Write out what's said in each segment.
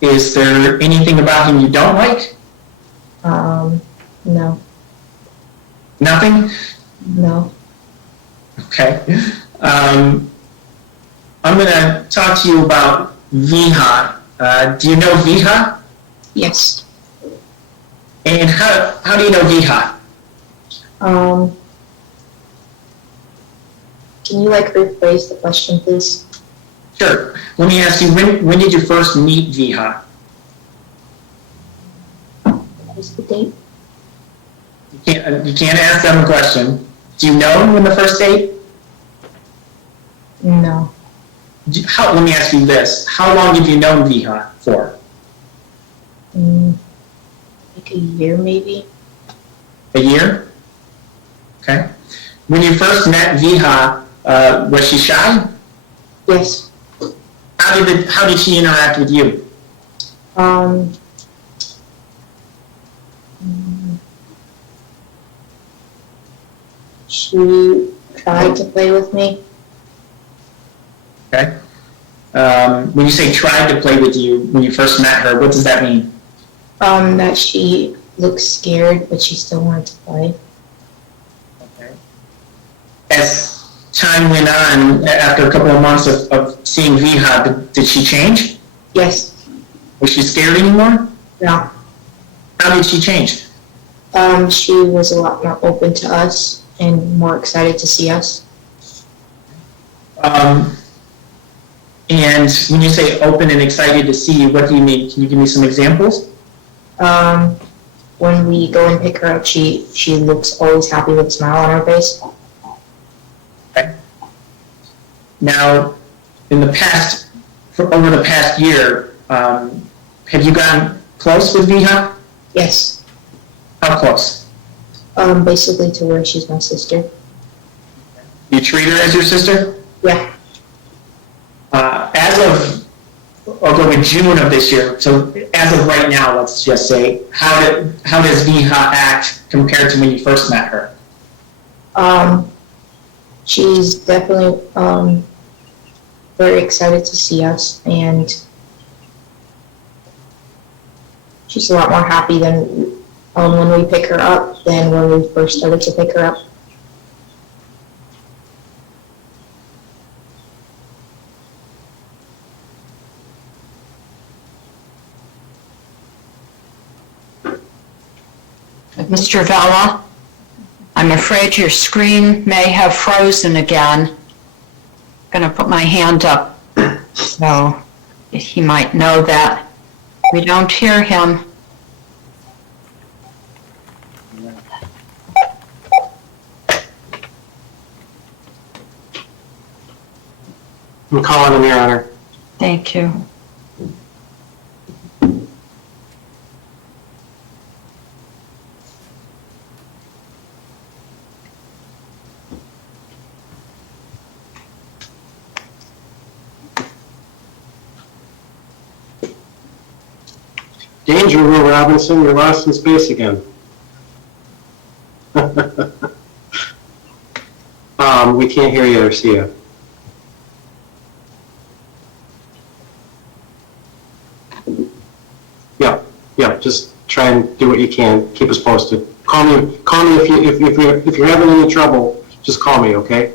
Is there anything about him you don't like? No. Nothing? No. Okay. I'm going to talk to you about Vaca. Do you know Vaca? Yes. And how do you know Vaca? Can you rephrase the question, please? Sure. Let me ask you, when did you first meet Vaca? What was the date? You can't ask them a question. Do you know him in the first date? No. Let me ask you this. How long have you known Vaca for? Like a year, maybe. A year? Okay. When you first met Vaca, was she shy? Yes. How did she interact with you? She tried to play with me. Okay. When you say tried to play with you when you first met her, what does that mean? That she looked scared, but she still wanted to play. Okay. As time went on, after a couple of months of seeing Vaca, did she change? Yes. Was she scared anymore? No. How did she change? She was a lot more open to us and more excited to see us. And when you say open and excited to see you, what do you mean? Can you give me some examples? When we go and pick her up, she looks always happy with a smile on her face. Okay. Now, over the past year, have you gotten close with Vaca? Yes. How close? Basically to where she's my sister. You treat her as your sister? Yeah. I'll go with June of this year. So as of right now, let's just say, how does Vaca act compared to when you first met her? She's definitely very excited to see us, and she's a lot more happy than when we pick her up than when we first started to pick her up. Mr. Vella, I'm afraid your screen may have frozen again. I'm going to put my hand up so he might know that. We don't hear him. I'm calling him, Your Honor. Thank you. Danger, Will Robinson, you're lost in space again. We can't hear you or see you. Yeah, just try and do what you can. Keep us posted. Call me if you're having any trouble, just call me, okay?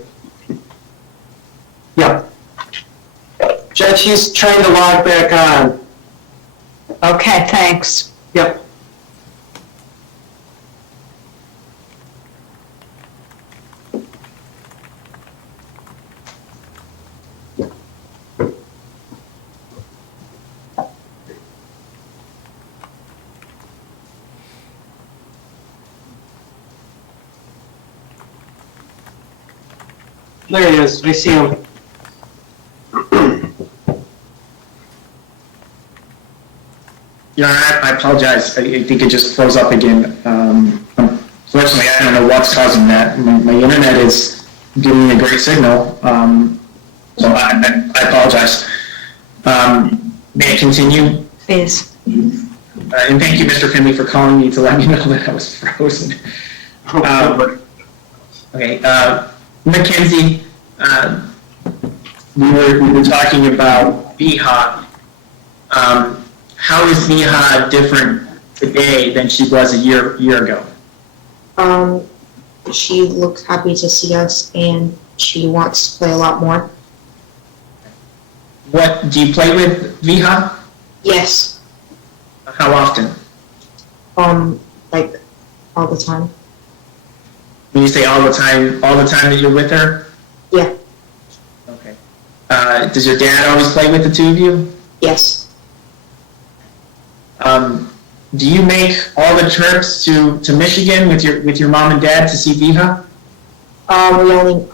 Yeah. Judge, he's trying to log back on. Okay, thanks. Yep. There he is. I see him. Your Honor, I apologize. I think it just froze up again. Unfortunately, I don't know what's causing that. My internet is giving me a great signal, so I apologize. May I continue? Please. And thank you, Mr. Finley, for calling me to let me know that I was frozen. Okay, Mackenzi, we were talking about Vaca How is Viha different today than she was a year ago? She looks happy to see us and she wants to play a lot more. What, do you play with Viha? Yes. How often? Like all the time. When you say all the time that you're with her? Yeah. Okay. Does your dad always play with the two of you? Yes. Do you make all the trips to Michigan with your mom and dad to see Viha? I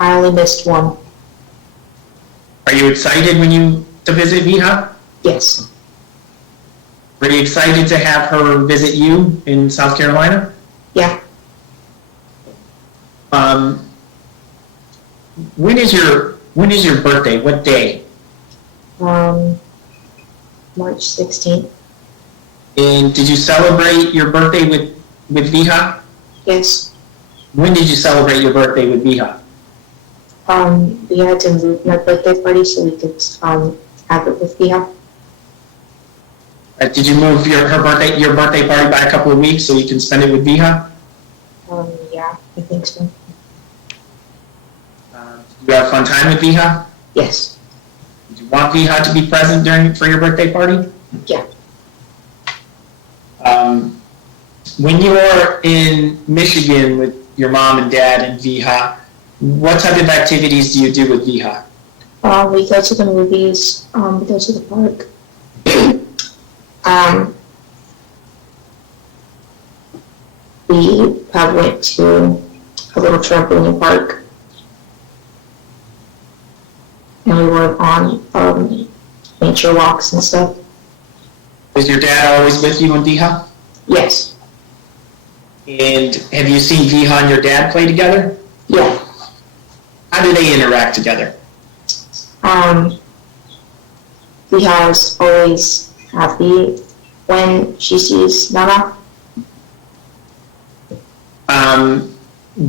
only missed one. Are you excited to visit Viha? Yes. Were you excited to have her visit you in South Carolina? Yeah. When is your birthday? What day? March 16th. And did you celebrate your birthday with Viha? Yes. When did you celebrate your birthday with Viha? We had to move my birthday party so we could have it with Viha. Did you move your birthday party by a couple of weeks so you can spend it with Viha? Yeah, I think so. Did you have a fun time with Viha? Yes. Did you want Viha to be present for your birthday party? Yeah. When you are in Michigan with your mom and dad and Viha, what type of activities do you do with Viha? We go to the movies, we go to the park. We have went to a little trampoline park. And we went on nature walks and stuff. Is your dad always with you and Viha? Yes. And have you seen Viha and your dad play together? Yeah. How do they interact together? Viha's always happy when she sees Nana.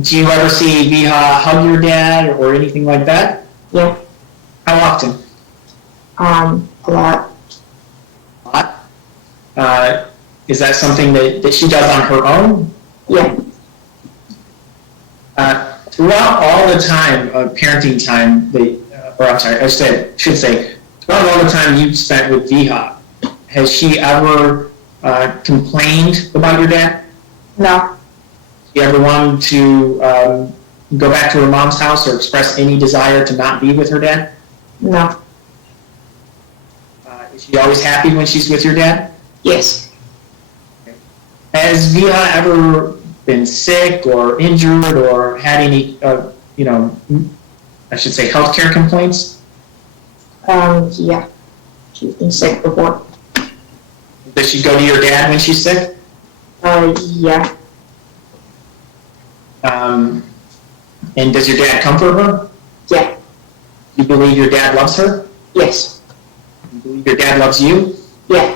Do you ever see Viha hug your dad or anything like that? Yeah. How often? A lot. A lot. Is that something that she does on her own? Yeah. Throughout all the time of parenting time, I should say, throughout all the time you've spent with Viha, has she ever complained about your dad? No. You ever wanted to go back to her mom's house or express any desire to not be with her dad? No. Is she always happy when she's with your dad? Yes. Has Viha ever been sick or injured or had any, I should say, healthcare complaints? Yeah. She's been sick before. Does she go to your dad when she's sick? Yeah. And does your dad comfort her? Yeah. You believe your dad loves her? Yes. You believe your dad loves you? Yeah.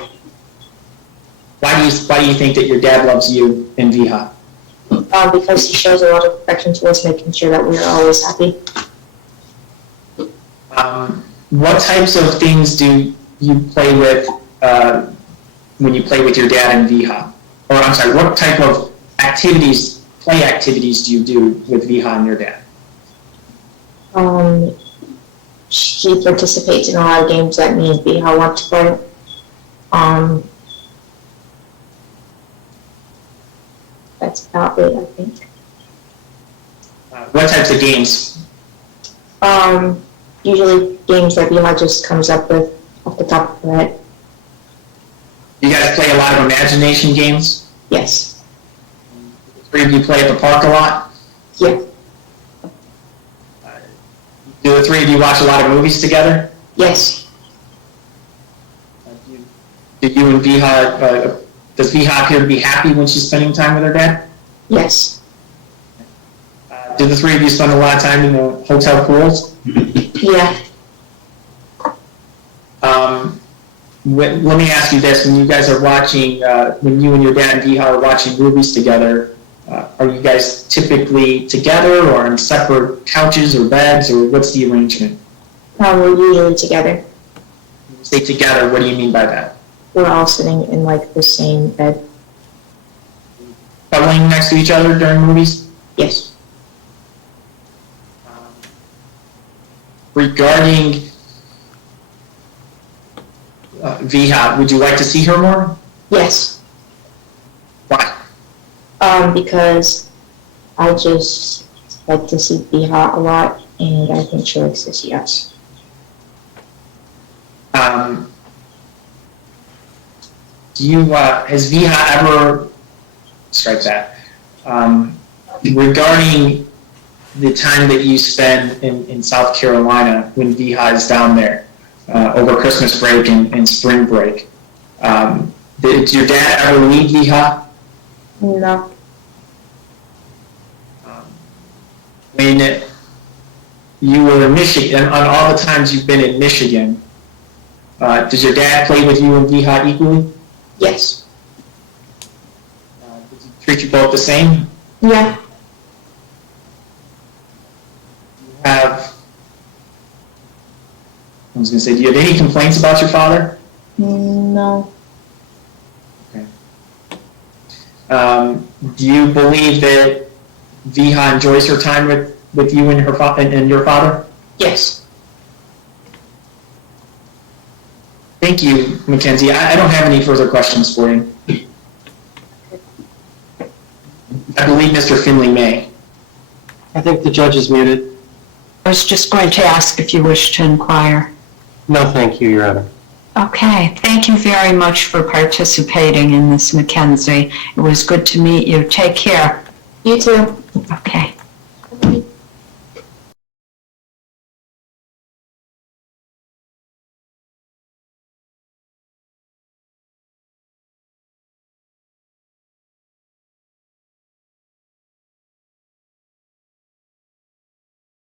Why do you think that your dad loves you and Viha? Because he shows a lot of affection to us, making sure that we are always happy. What types of things do you play with when you play with your dad and Viha? Or I'm sorry, what type of play activities do you do with Viha and your dad? She participates in a lot of games that me and Viha want to play. That's about it, I think. What types of games? Usually games that Viha just comes up with off the top of her head. You guys play a lot of imagination games? Yes. The three of you play at the park a lot? Yeah. Do the three of you watch a lot of movies together? Yes. Do you and Viha, does Viha appear to be happy when she's spending time with her dad? Yes. Do the three of you spend a lot of time in the hotel pools? Yeah. Let me ask you this, when you guys are watching, when you and your dad and Viha are watching movies together, are you guys typically together or on separate couches or beds, or what's the arrangement? We're usually together. When you say together, what do you mean by that? we're all sitting in like the same bed. Cuddling next to each other during movies? Yes. Regarding Viha, would you like to see her more? Yes. Why? Because I just like to see Biha a lot, and I think she likes to see us. Has Viha ever, strike that, regarding the time that you spend in South Carolina when Viha is down there, over Christmas break and spring break, did your dad ever leave Viha? No. When you were in Michigan, on all the times you've been in Michigan, does your dad play with you and Viha equally? Yes. Does he treat you both the same? Yeah. I was going to say, do you have any complaints about your father? No. Okay. Do you believe that Viha enjoys her time with you and and your father? Yes. Thank you, Mackenzie. I don't have any further questions for you. I believe Mr. Finley may. I think the judge is muted. I was just going to ask if you wish to inquire. No, thank you, Your Honor. Okay, thank you very much for participating in this, Mackenzie. It was good to meet you. Take care. You too. Okay.